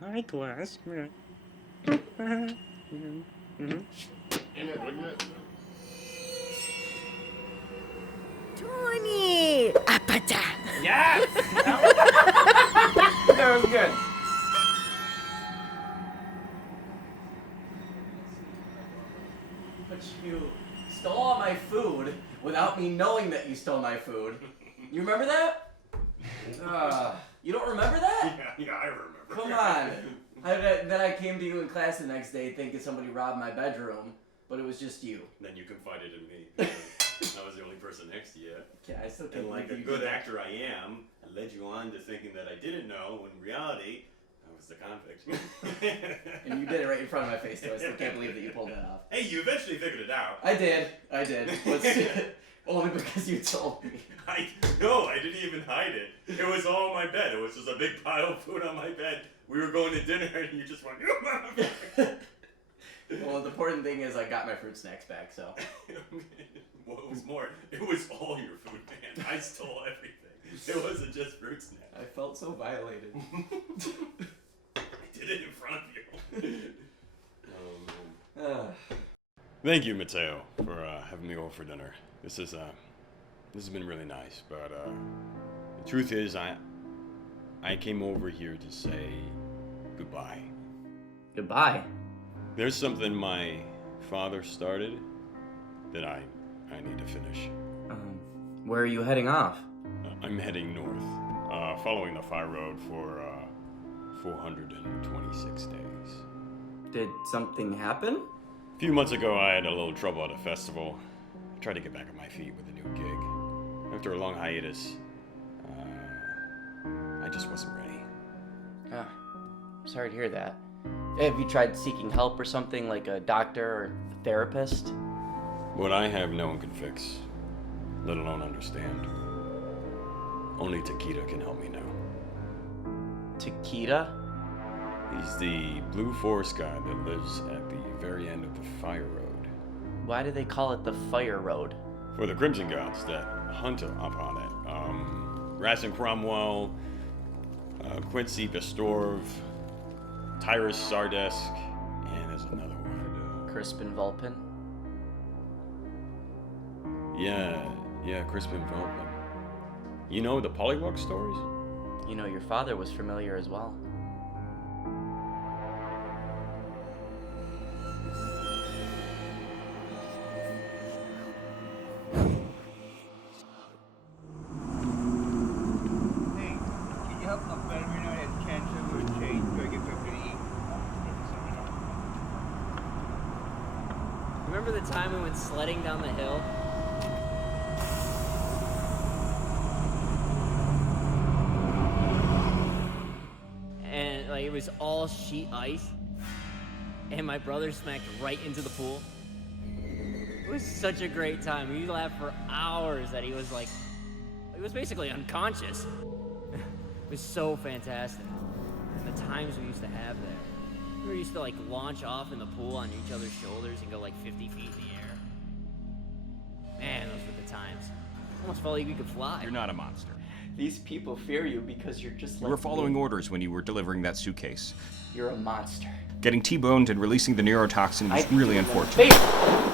High class. Tony! Apata! Yes! That was good. But you stole all my food without me knowing that you stole my food. You remember that? You don't remember that? Yeah, I remember. Come on. Then I came to you in class the next day thinking somebody robbed my bedroom, but it was just you. Then you confided in me. I was the only person next to you. Yeah, I still can't And like a believe you good did that. actor I am, I led you on to thinking that I didn't know, when in reality, I was the convict. And you did it right in front of my face, so I still can't believe that you pulled that off. Hey, you eventually figured it out. I did. But only because you told me. No, I didn't even hide it. It was all on my bed. It was just a big pile of food on my bed. We were going to dinner and you just went, you motherfucker. Well, the important thing is I got my fruit snacks back, so. Well, it was more, it was all your food, man. I stole everything. It wasn't just fruit snacks. I felt so violated. I did it in front of you. Oh, man. Thank you, Mateo, for having me over for dinner. This has been really nice, but the truth is, I came over here to say goodbye. Goodbye. There's something my father started that I need to finish. Where are you heading off? I'm heading north, following the fire road for 426 days. Did something happen? A few months ago, I had a little trouble at a festival. I tried to get back on my feet with a new gig. After a long hiatus, I just wasn't ready. Sorry to hear that. Have you tried seeking help or something, like a doctor or a therapist? What I have, no one can fix, let alone understand. Only Taquita can help me now. Taquita? He's the blue forest guy that lives at the very end of the fire road. Why do they call it the fire road? For the Crimson Gods that hunt upon it. Rassin Cromwell, Quincy Bestorv, Tyrus Sardesk, and there's another one. Crispin Vulpin? Yeah, Crispin Vulpin. You know the Pollywog stories? You know, your father was familiar as well. Hey, can you help my friend me know that cancer will change so I get something to eat? Remember the time we went sledding down the hill? And like it was all sheet ice, and my brother smacked right into the pool. It was such a great time. We laughed for hours that he was basically unconscious. It was so fantastic. And the times we used to have there. We used to like launch off in the pool on each other's shoulders and go like 50 feet in the air. Man, those were the times. Almost felt like we could fly. You're not a monster. These people fear you because you're just like You were following me. orders when you were delivering that suitcase. You're a monster. Getting T-boned and releasing the neurotoxin was I really give them unfortunate. faith.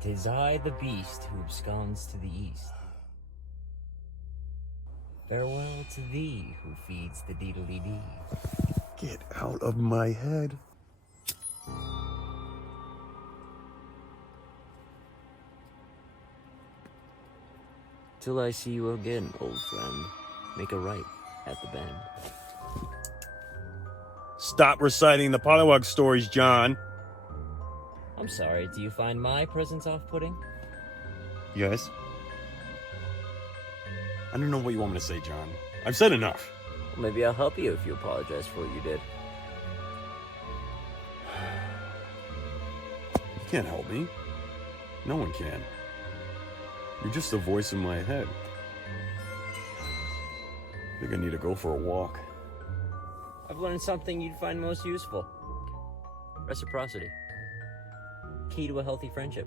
'Tis I, the beast, who absconds to the east. Farewell to thee, who feeds the deedly-dee. Get out of my head. Till I see you again, old friend. Make a right at the bend. Stop reciting the Pollywog stories, John. I'm sorry, do you find my presence off-putting? Yes? I don't know what you want me to say, John. I've said enough. Well, maybe I'll help you if you apologize for what you did. You can't help me. No one can. You're just the voice in my head. I think I need to go for a walk. I've learned something you'd find most useful. Reciprocity. Key to a healthy friendship.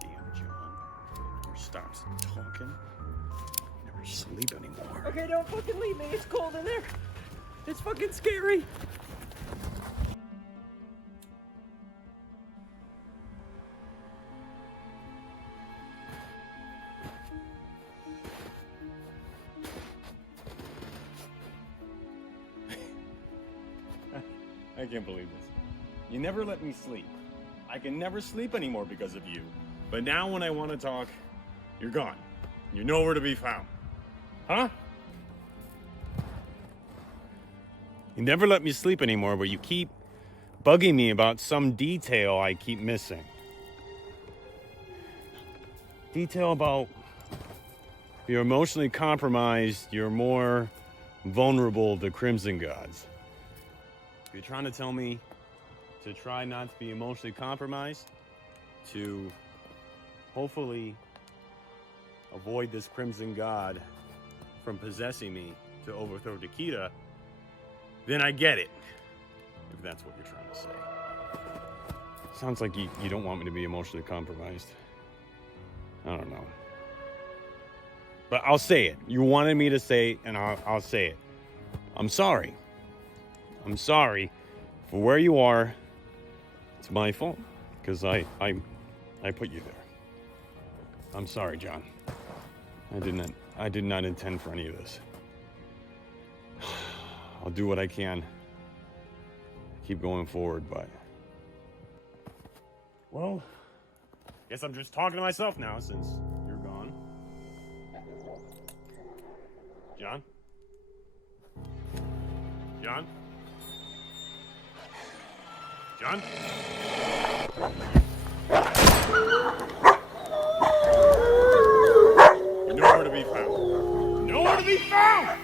Damn, John. Never stops talking. Never sleep anymore. Okay, don't fucking leave me. It's cold in there. It's fucking scary. I can't believe this. You never let me sleep. I can never sleep anymore because of you. But now when I want to talk, you're gone. You're nowhere to be found. Huh? You never let me sleep anymore, but you keep bugging me about some detail I keep missing. Detail about you're emotionally compromised, you're more vulnerable to Crimson Gods. You're trying to tell me to try not to be emotionally compromised, to hopefully avoid this Crimson God from possessing me to overthrow Takeda, then I get it, if that's what you're trying to say. Sounds like you don't want me to be emotionally compromised. I don't know. But I'll say it. You wanted me to say it, and I'll say it. I'm sorry. I'm sorry for where you are. It's my fault because I put you there. I'm sorry, John. I did not intend for any of this. I'll do what I can. Keep going forward, but well, guess I'm just talking to myself now since you're gone. John? John? John? You're nowhere to be found. Nowhere to be found!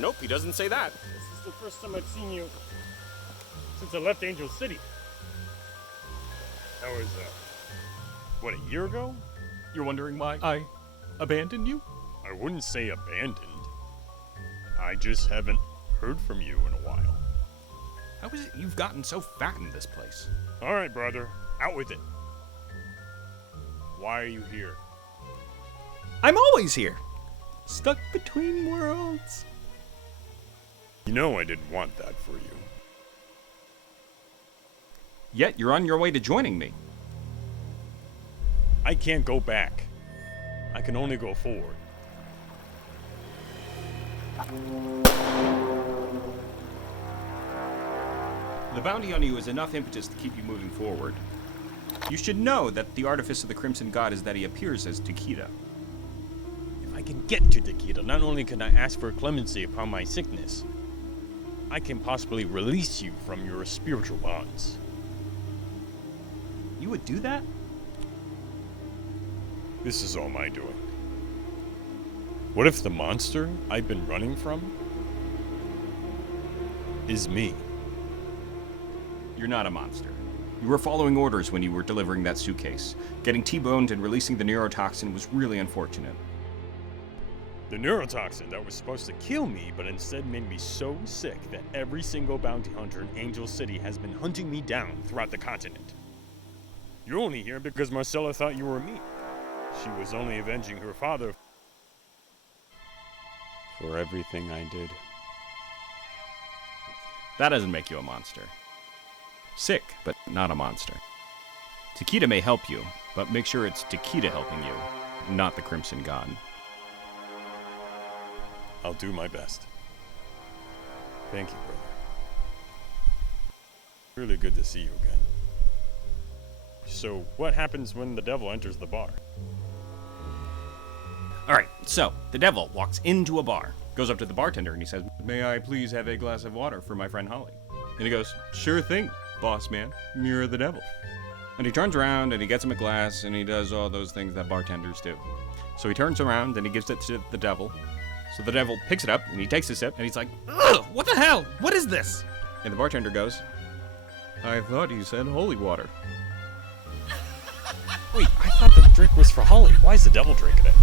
Nope, he doesn't say that. This is the first time I've seen you since I left Angel City. That was, what, a year ago? You're wondering why I abandoned you? I wouldn't say abandoned. I just haven't heard from you in a while. How is it you've gotten so fat in this place? All right, brother. Out with it. Why are you here? I'm always here. Stuck between worlds. You know I didn't want that for you. Yet you're on your way to joining me. I can't go back. I can only go forward. The bounty on you is enough impetus to keep you moving forward. You should know that the artifice of the Crimson God is that he appears as Takeda. If I can get to Takeda, not only can I ask for clemency upon my sickness, I can possibly release you from your spiritual bonds. You would do that? This is all my doing. What if the monster I've been running from is me? You're not a monster. You were following orders when you were delivering that suitcase. Getting T-boned and releasing the neurotoxin was really unfortunate. The neurotoxin that was supposed to kill me, but instead made me so sick that every single bounty hunter in Angel City has been hunting me down throughout the continent. You're only here because Marcella thought you were me. She was only avenging her father for everything I did. That doesn't make you a monster. Sick, but not a monster. Takeda may help you, but make sure it's Takeda helping you, not the Crimson God. I'll do my best. Thank you, brother. Really good to see you again. So, what happens when the devil enters the bar? Alright, so, the devil walks into a bar, goes up to the bartender, and he says, "May I please have a glass of water for my friend Holly?" And he goes, "Sure thing, boss man, you're the devil." And he turns around and he gets him a glass and he does all those things that bartenders do. So he turns around and he gives it to the devil. So the devil picks it up and he takes a sip and he's like, "Ugh, what the hell? What is this?" And the bartender goes, "I thought you said holy water." Wait, I thought the drink was for Holly. Why is the devil drinking it?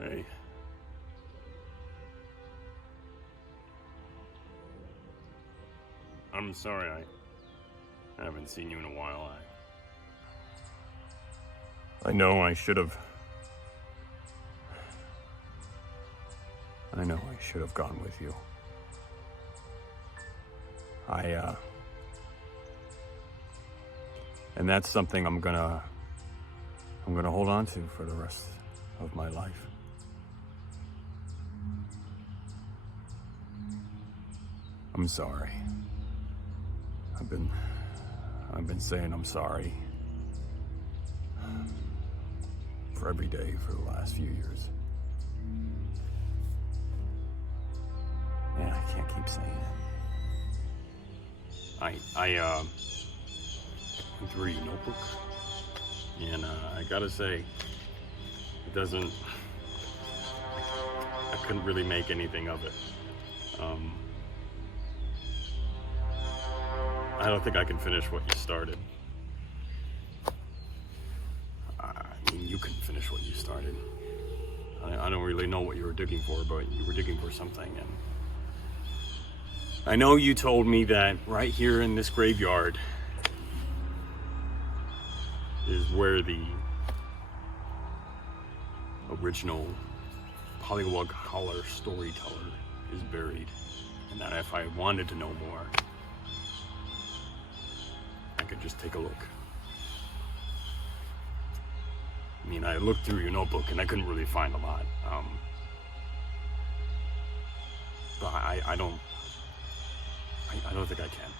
Hey. I'm sorry I haven't seen you in a while. I know I should have gone with you. And that's something I'm gonna hold on to for the rest of my life. I'm sorry. I've been saying I'm sorry. for every day for the last few years. Yeah, I can't keep saying it. I went through your notebook, and I gotta say, it doesn't. I couldn't really make anything of it. I don't think I can finish what you started. I mean, you couldn't finish what you started. I don't really know what you were digging for, but you were digging for something, and I know you told me that right here in this graveyard is where the original Pollywog Holler storyteller is buried, and that if I wanted to know more, I could just take a look. I mean, I looked through your notebook and I couldn't really find a lot. But I don't think I can.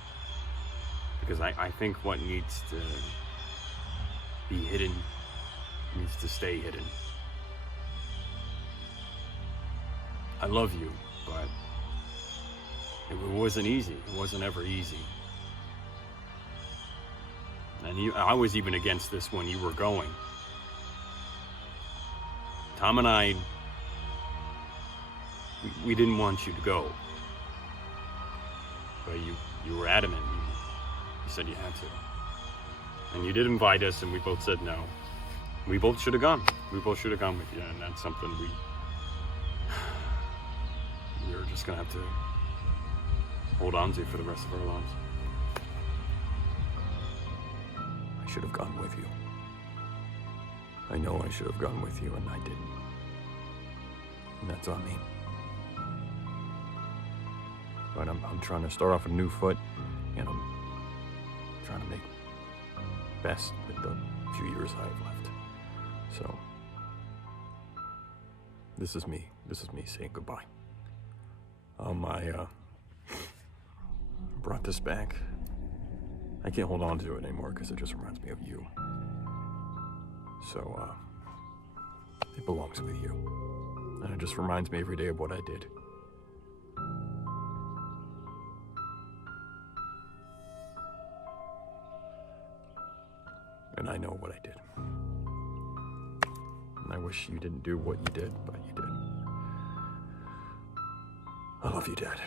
Because I think what needs to be hidden needs to stay hidden. I love you, but it wasn't easy. It wasn't ever easy. And I was even against this when you were going. Tom and I, we didn't want you to go. But you were adamant. You said you had to. And you did invite us, and we both said no. We both should have gone. We both should have gone with you, and that's something we're just gonna have to hold on to for the rest of our lives. I should have gone with you. I know I should have gone with you, and I didn't. And that's on me. But I'm trying to start off a new foot, and I'm trying to make best with the few years I have left. So, this is me. This is me saying goodbye. I brought this back. I can't hold on to it anymore because it just reminds me of you. So, it belongs with you. And it just reminds me every day of what I did. And I know what I did. And I wish you didn't do what you did, but you did. I love you, Dad.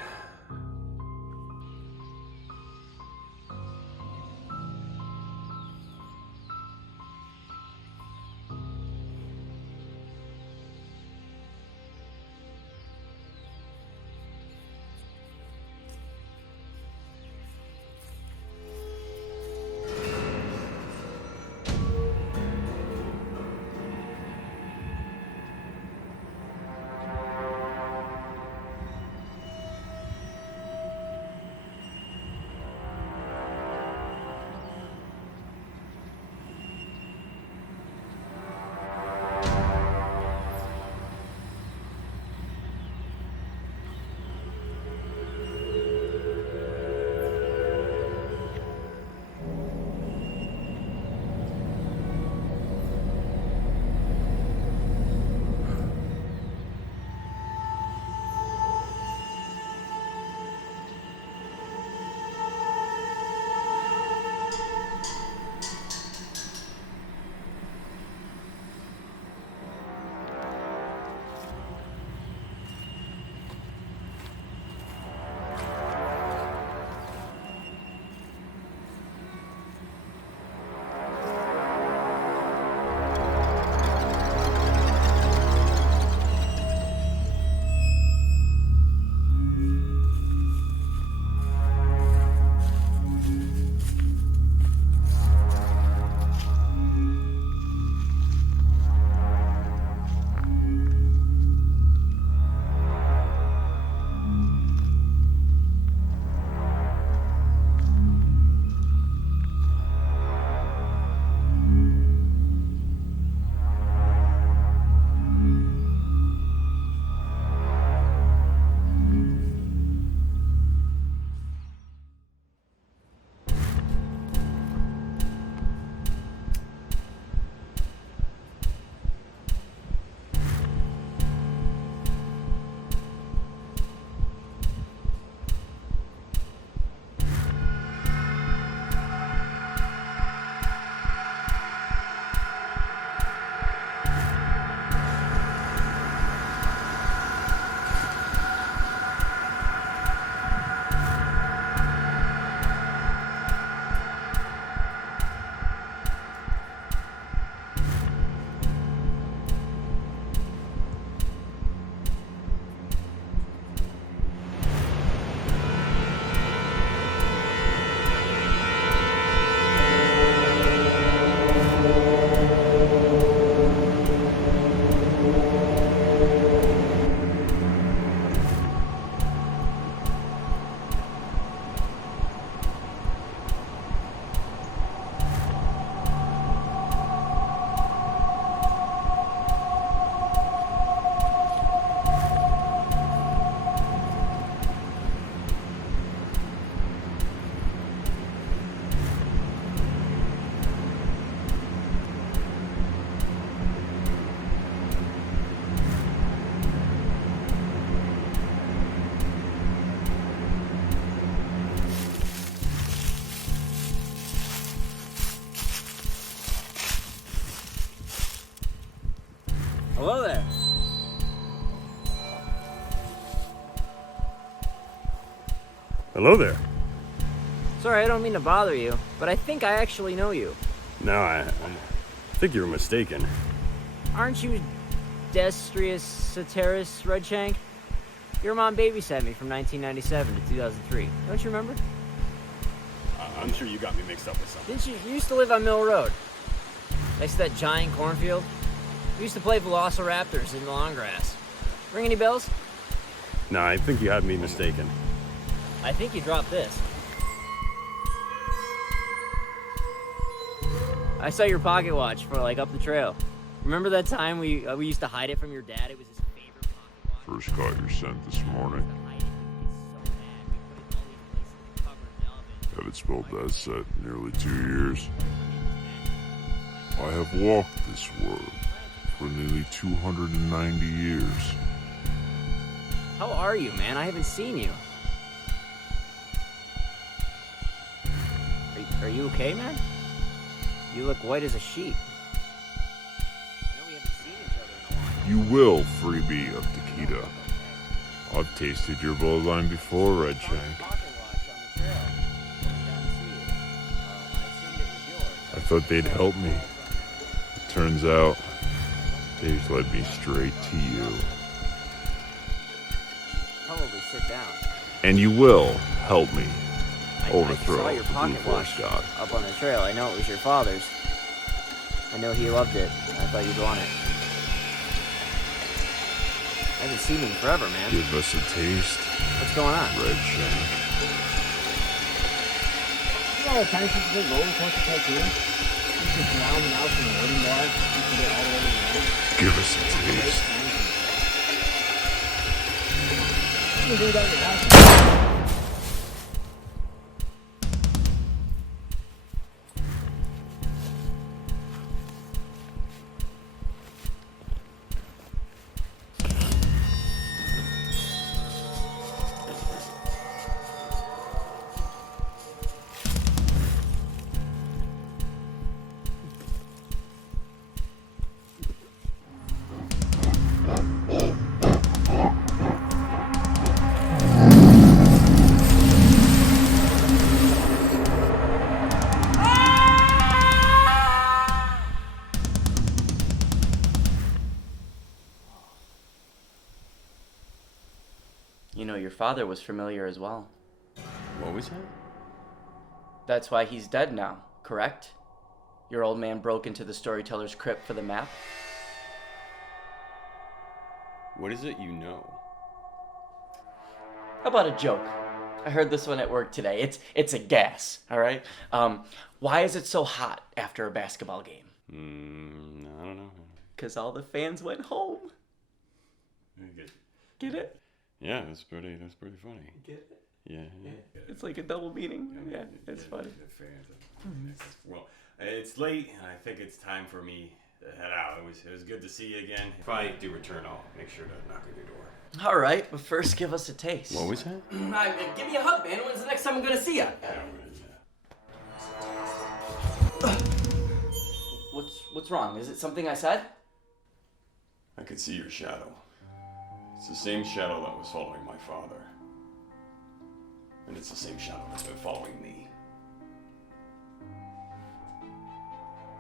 Hello there. Hello there. Sorry, I don't mean to bother you, but I think I actually know you. No, I think you're mistaken. Aren't you Destrius Ceteris RedShank? Your mom babysat me from 1997 to 2003. Don't you remember? I'm sure you got me mixed up with something. Didn't you used to live on Mill Road? Next to that giant cornfield? We used to play velociraptors in the long grass. Ring any bells? No, I think you had me mistaken. I think you dropped this. I saw your pocket watch for like up the trail. Remember that time we used to hide it from your dad? It was his favorite pocket watch. First got your scent this morning. Haven't smelled that scent in nearly 2 years. I have walked this world for nearly 290 years. How are you, man? I haven't seen you. Are you okay, man? You look white as a sheet. I know we haven't seen each other in a while. You will, freebie of Takeda. I've tasted your bowline before, RedShank. I thought they'd help me. It turns out, they've led me straight to you. Probably sit down. And you will help me I overthrow saw your the Blue pocket Force watch God. up on the trail. I know it was your father's. I know he loved it. I thought you'd want it. I haven't seen him forever, man. Give us a taste, What's going on? RedShank. You know the tennis is a big roller coaster tycoon? You can drown them out from the loading bar. You can get all the way to the end. Give us a taste. You can do that in your house. You know, your father was familiar as well. What was that? That's why he's dead now, correct? Your old man broke into the storyteller's crypt for the map? What is it you know? How about a joke? I heard this one at work today. It's a gas, all right? Why is it so hot after a basketball game? I don't know. 'Cause all the fans went home. Get it? Yeah, that's pretty funny. Get it? Yeah. It's like a double meaning. Yeah, it's funny. Well, it's late, and I think it's time for me to head out. It was good to see you again. If I do return, I'll make sure to knock on your door. All right, but first give us a taste. What was that? Give me a hug, man. When's the next time I'm gonna see ya? What's wrong? Is it something I said? I could see your shadow. It's the same shadow that was following my father. And it's the same shadow that's been following me.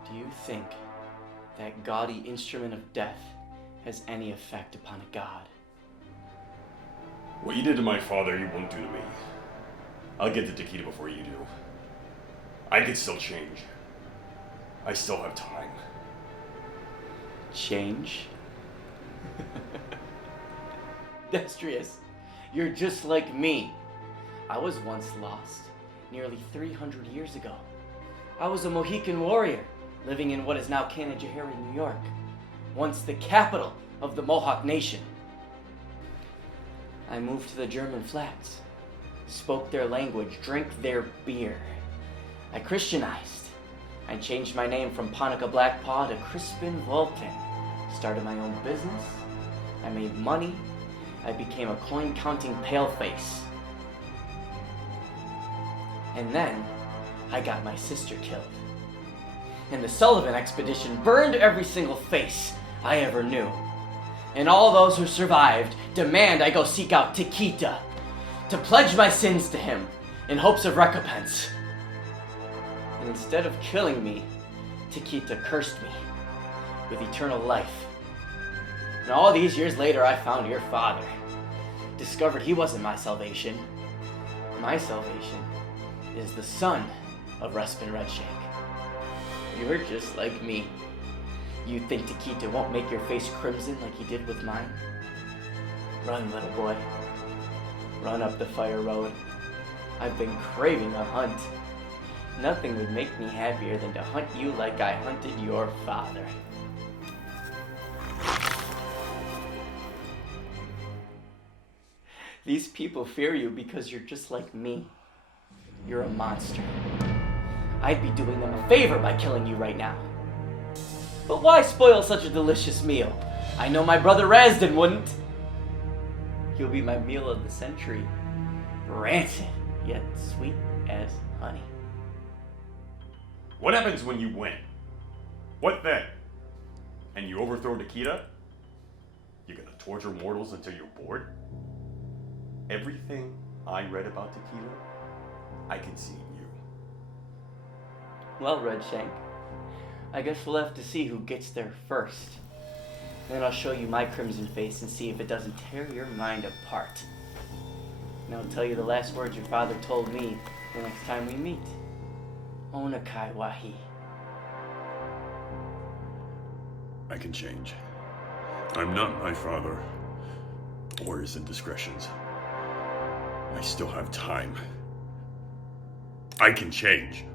Do you think that gaudy instrument of death has any effect upon a god? What you did to my father, you won't do to me. I'll get to Takeda before you do. I could still change. I still have time. Change? Destrius, you're just like me. I was once lost, nearly 300 years ago. I was a Mohican warrior, living in what is now Canajoharie, New York, once the capital of the Mohawk Nation. I moved to the German flats, spoke their language, drank their beer. I Christianized. I changed my name from Ponica Blackpaw to Crispin Vulcan. Started my own business. I made money. I became a coin-counting paleface. And then, I got my sister killed. And the Sullivan expedition burned every single face I ever knew. And all those who survived demand I go seek out Tikita, to pledge my sins to him in hopes of recompense. And instead of killing me, Tikita cursed me with eternal life. And all these years later, I found your father. Discovered he wasn't my salvation. My salvation is the son of RedShank. You're just like me. You think Tikita won't make your face crimson like he did with mine? Run, little boy. Run up the fire road. I've been craving a hunt. Nothing would make me happier than to hunt you like I hunted your father. These people fear you because you're just like me. You're a monster. I'd be doing them a favor by killing you right now. But why spoil such a delicious meal? I know my brother Razdan wouldn't. He'll be my meal of the century. Rancid, yet sweet as honey. What happens when you win? What then? And you overthrow Nikita? You're gonna torture mortals until you're bored? Everything I read about Nikita, I can see in you. Well, RedShank, I guess we'll have to see who gets there first. Then I'll show you my crimson face and see if it doesn't tear your mind apart. And I'll tell you the last words your father told me the next time we meet. Onakai Wahi. I can change. I'm not my father or his indiscretions. I still have time. I can change.